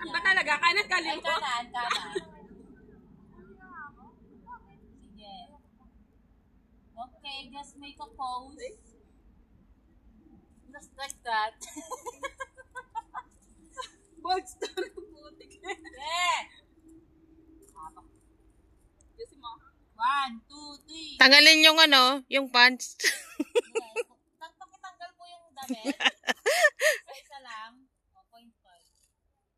Ba talaga? Kanan Ay, kaliwa? kanan, kanan. Sige. Okay, just make a pose. Just like that. Bogs to ng putik. Yeah. Kasi mo. 1, 2, 3. Tanggalin yung ano, yung pants. Pakitanggal po yung damit. Isa lang. 0.5. 1, 2,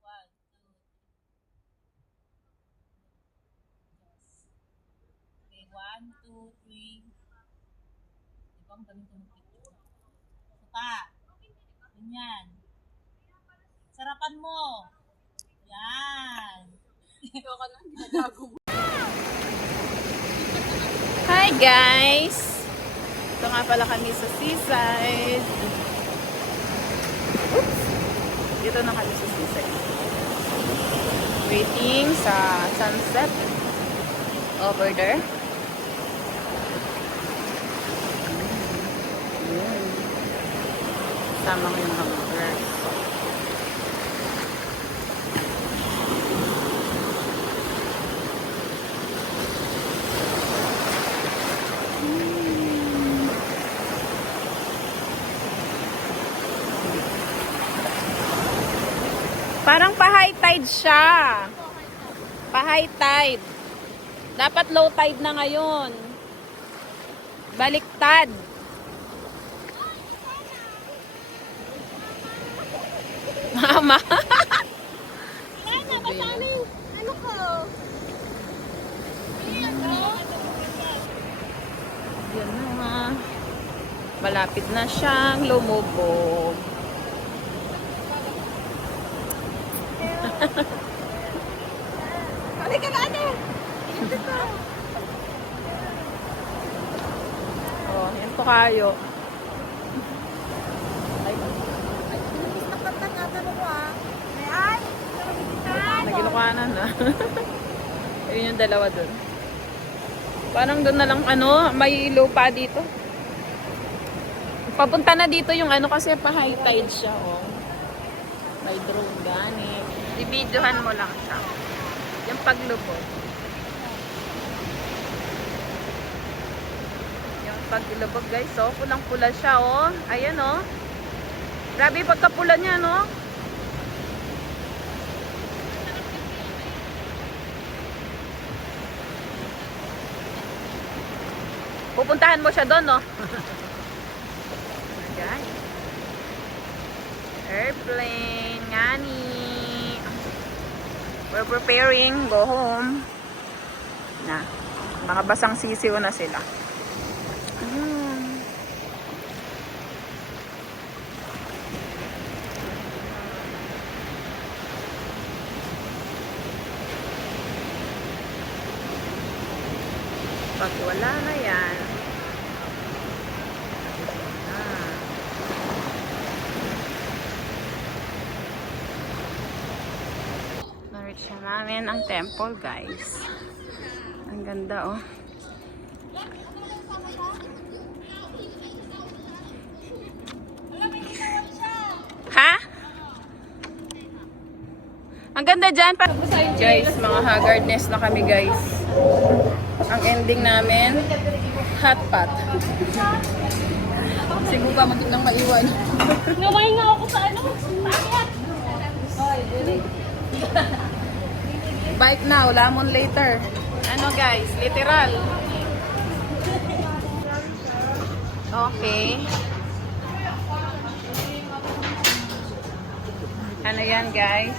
3. Okay, 1, 2, 3. Ibang galing ko ng picture. Suka. Ganyan. Sarapan mo. Yan. Ikaw ka na, ginagago mo. Hi guys! Ito nga pala kami sa seaside. Oops! Dito na kami sa seaside. Waiting sa sunset over there. Sama ko yung mga girls. Parang pa-high tide siya. Pa-high tide. Dapat low tide na ngayon. Baliktad. Mama. Ano, basali. Ano ko? Yan na. Malapit na siyang lumubog. Halika na, ate! Oh, yan po kayo. Nagilukanan na. Ayun yung dalawa dun. Parang dun na lang ano, may lupa dito. Papunta na dito yung ano kasi pa high tide siya, oh. May drone gani. I-videohan mo lang siya. Yung paglubog. Yung paglubog guys, oh. Pulang-pula siya, oh. Ayan, oh. Grabe pagkapula niya, no? Pupuntahan mo siya doon, no? Ayan. Airplane, ngani. We're preparing, go home. Na, mga basang sisiw na sila. Pag wala na yan, na-reach na namin ang temple, guys. Ang ganda, oh. Ha? Ang ganda dyan. Guys, mga haggardness na kami, guys. Ang ending namin, hot pot. Siguro ba magandang maiwan. Naway nga ako sa ano. Bakit? Bike now, lamon later. Ano guys, literal. Okay. Ano yan guys?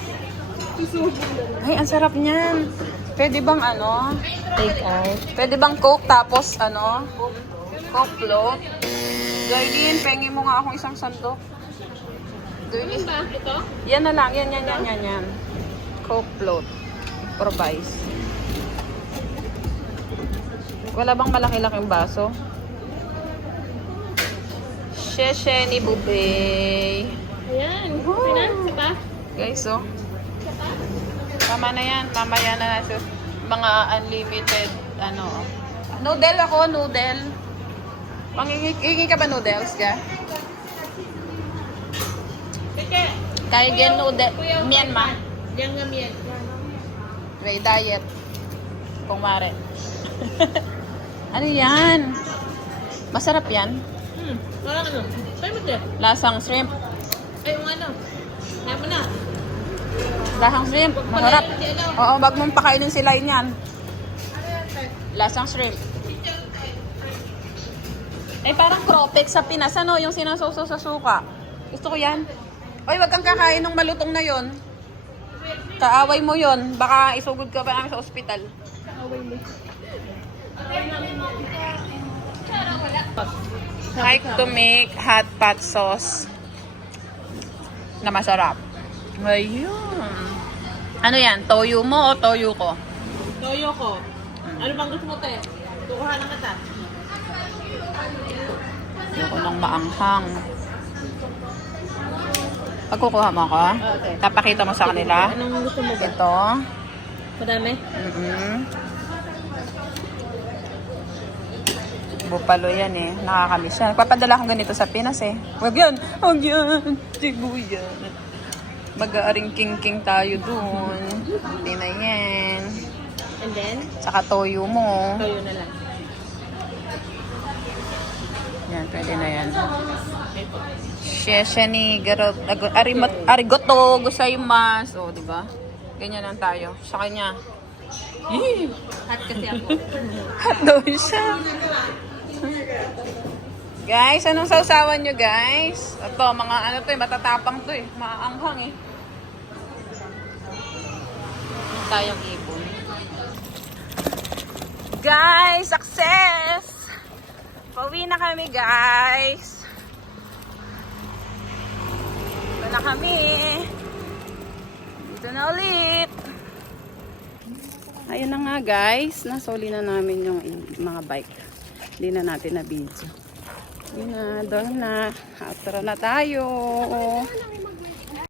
Ay, ang sarap niyan. Pwede bang ano? Take out. Pwede bang Coke tapos ano? Coke float? Gailin, pengi mo nga akong isang sandok. Ano ba? Ito? Yan na lang, yan. Coke float. Improvise. Wala bang malaki-laking baso? Sheshe ni Bubay. Ayan. Ayan. Sapa? Guys, oh. Tama na yan. Mamaya na natin. Mga unlimited, ano. Noodle ako, noodle. Pangingi ka ba noodles ka? Kaya gen noodle. Myanmar. Diyan nga miyan. May diet. Kung mare. Ano yan? Masarap yan. Parang ano? Try mo din. Lasang shrimp. Ay, yung ano? Kaya mo na. Lasang shrimp. Masarap. Oo, wag mong pakainin sila yan. Lasang shrimp. Eh, parang cropek sa Pinas. Ano, yung sinasuso sa suka. Gusto ko yan. Oy, wag kang kakain ng malutong na yon. Kaaway mo yon. Baka isugod ka pa namin sa ospital. Like to make hot pot sauce na masarap. Ayun. Ano yan? Toyo mo o toyo ko? Toyo ko. Ano bang gusto mo, te? Tukuha ng kata. Ayoko nang maanghang. Pagkukuha mo ako, Okay. tapakita mo sa kanila. Anong gusto mo ba? Ito. Madami? Bupalo yan eh. Nakakamiss yan. Papadala akong ganito sa Pinas eh. Huwag yan. Huwag yan. Sigo yan. Mag-aaring king-king tayo dun. Hindi na yan. And then? Saka toyo mo. Toyo na lang. Yan, pwede na yan. Shesha ni arigoto gozaimasu. O, diba? Ganyan lang tayo. Sa kanya. Yee! Hot kasi ako. Hot daw siya. Guys, anong sausawan nyo, guys? Ito, mga ano to eh, matatapang to eh. Maaanghang eh. Tayong ibon. Guys, success! Pauwi na kami, guys. Dito na kami. Dito na ulit. Ayun na nga, guys. Nasoli na namin yung mga bike. Hindi na natin na video. Yun na, doon na. Outro na tayo.